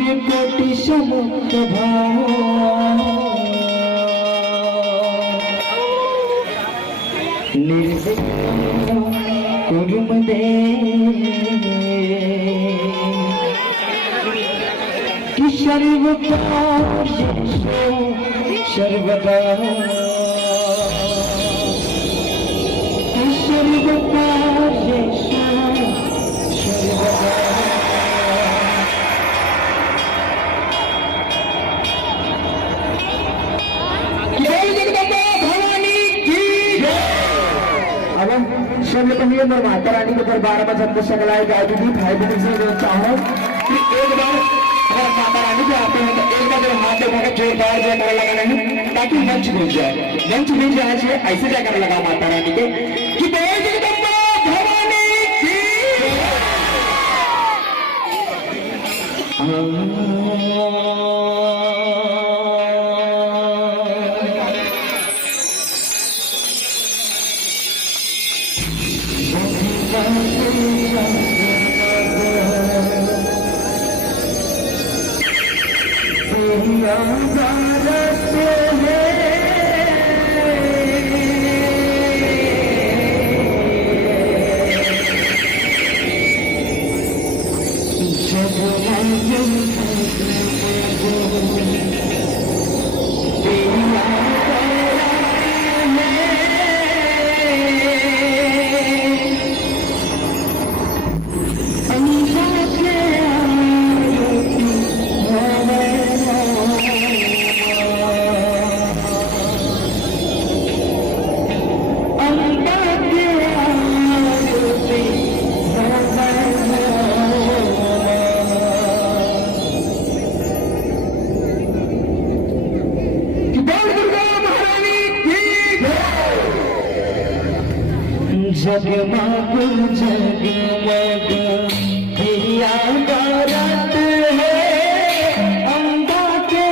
कोटि समुद्र निर्विघ्नं कुरु मे कि सर्वकार्येषु सर्वदा कि सर्वकार्येषु सर्वदा सब लोग नियम और माता रानी के दरबार में जब संगलाए गाय भी भाई बहन से चाहूँ कि एक बार अगर माता रानी पे आते हैं तो एक बार जब हाथ उठाकर जोरदार जयकारा लगाना है ताकि मंच मिल जाए। मंच मिल जाए ऐसे जयकारा लगा माता रानी के कि जय जगदम्बा भवानी की। जगमग जगमग दिया करत है अम्बा के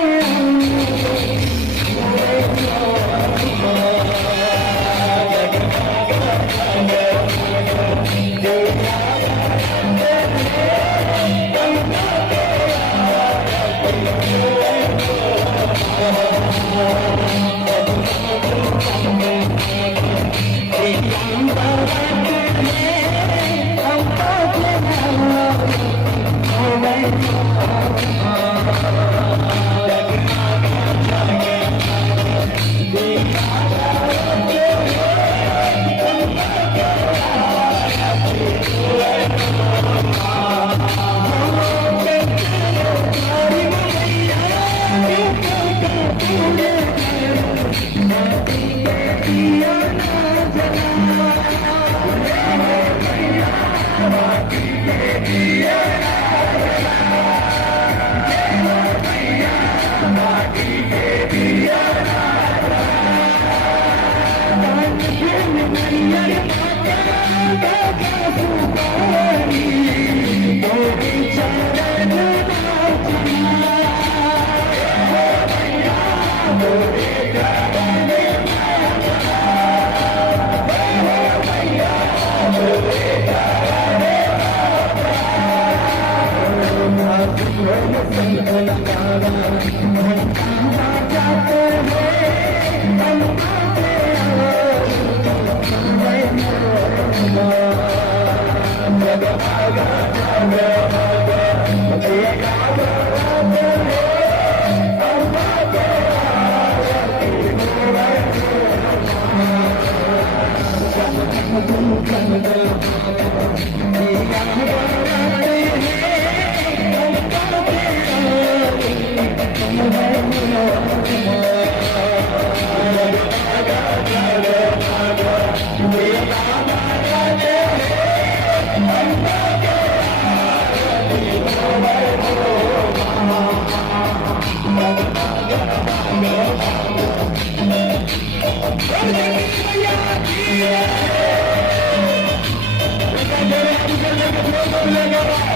Yeah.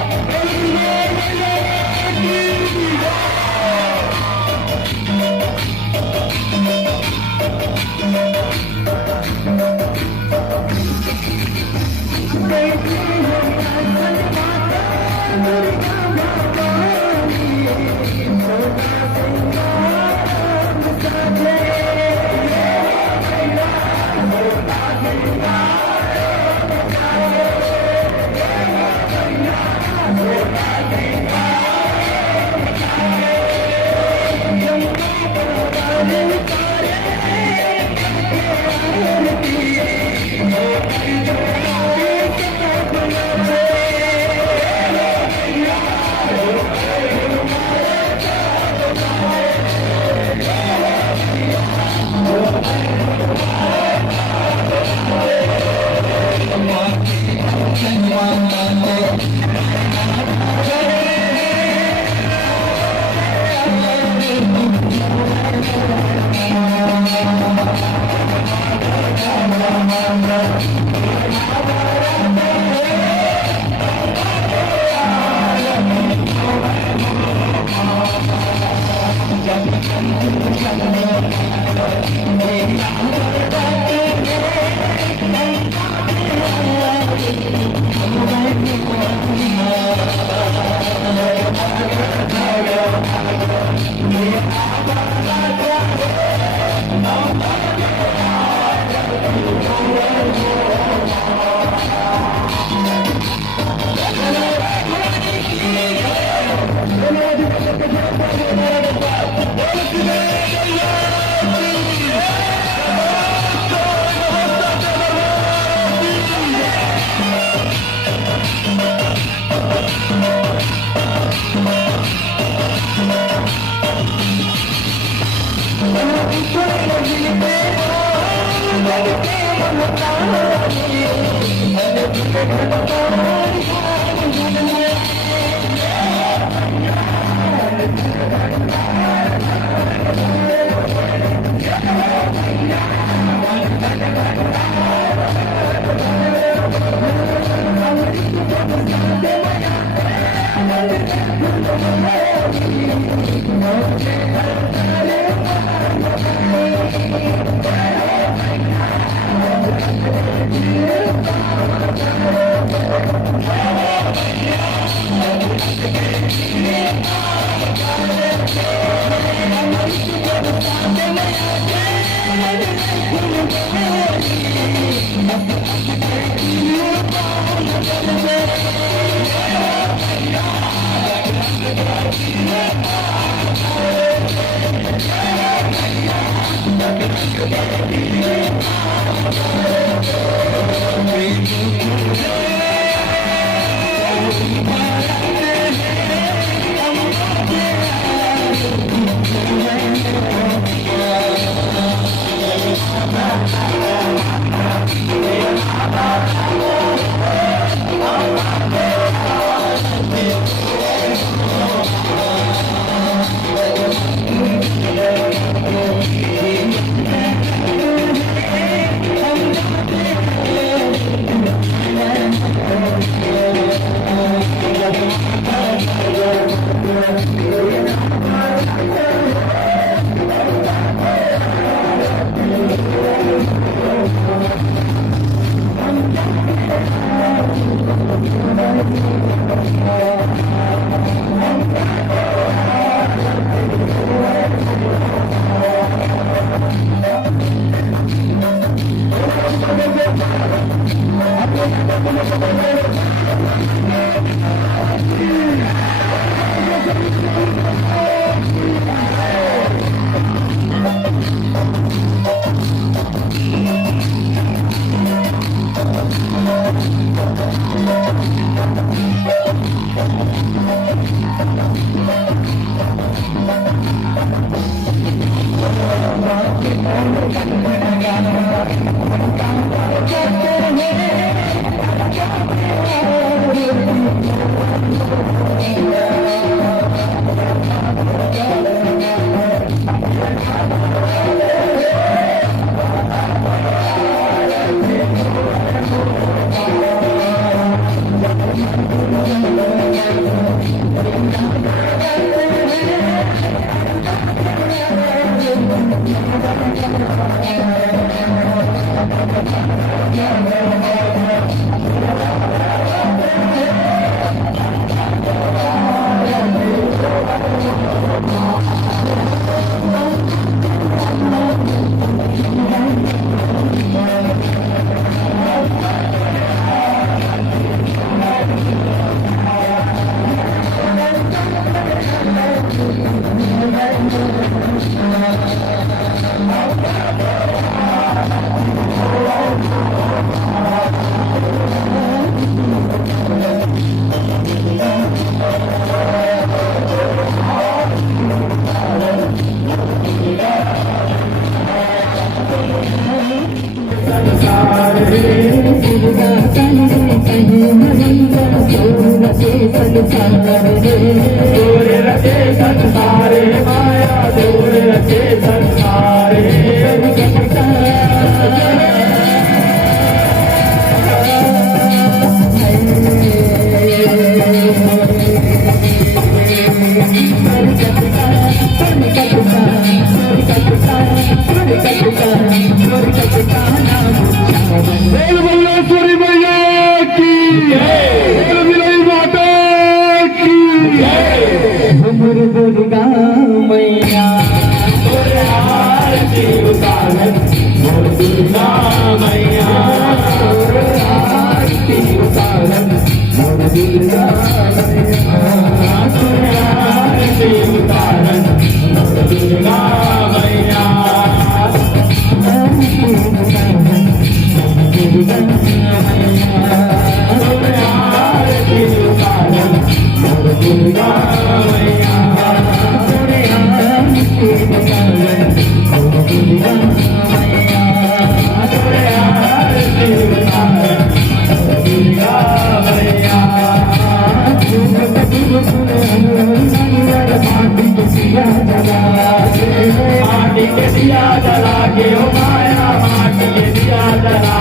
के दिया जला के हो माया माटी के दिया जला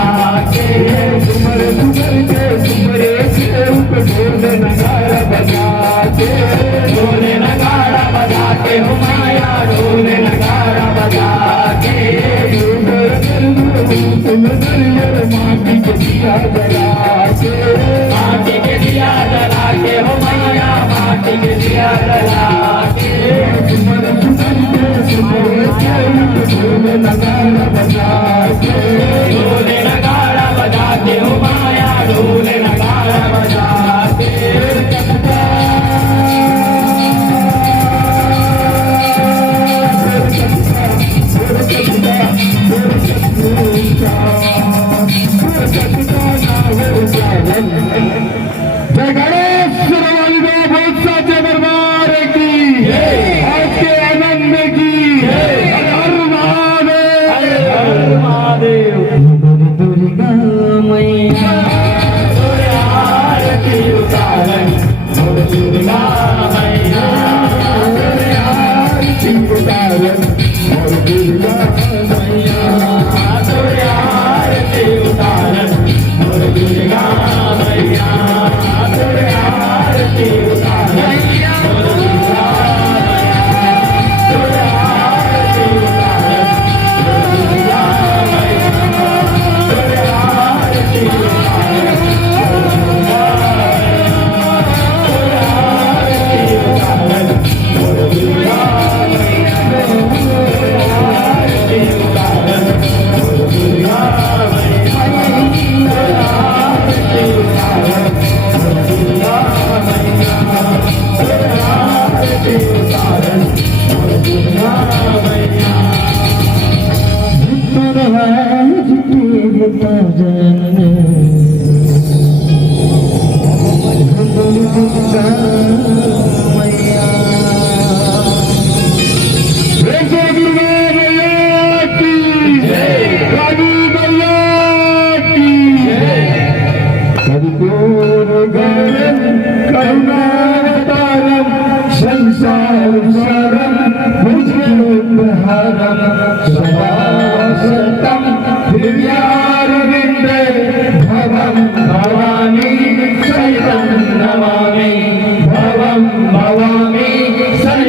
के सुमर सुमर के सुमरे के ऊपर ढोल नगाड़ा बजा के ढोल नगाड़ा बजा के हो माया ढोल नगाड़ा बजा के माटी के दिया जला के माटी के दिया जला के हो माया माटी के दिया जला के सुमर सुमर के सुमरे के ऊपर ढोल नगाड़ा बजा के ढोल नगाड़ा बजा के हो माया ढोल नगाड़ा बजा के जय गणेश बहुत साचे दरबार की आज के आनंद की हर महादेव दुर्गा मैया आरती उतारन दुर्गा मैया आरती उतारन दुर्गा मैया आरती उतारन दुर्गा मैया आरती उतारन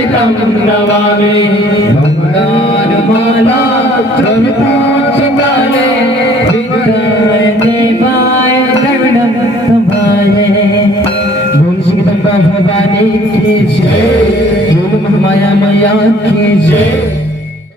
नमामि मंगलमाला चलता चंदाले विद्याय देवाय दर्शनम संभाये बोल श्री भवानी की जय बोल माया मैया की जय।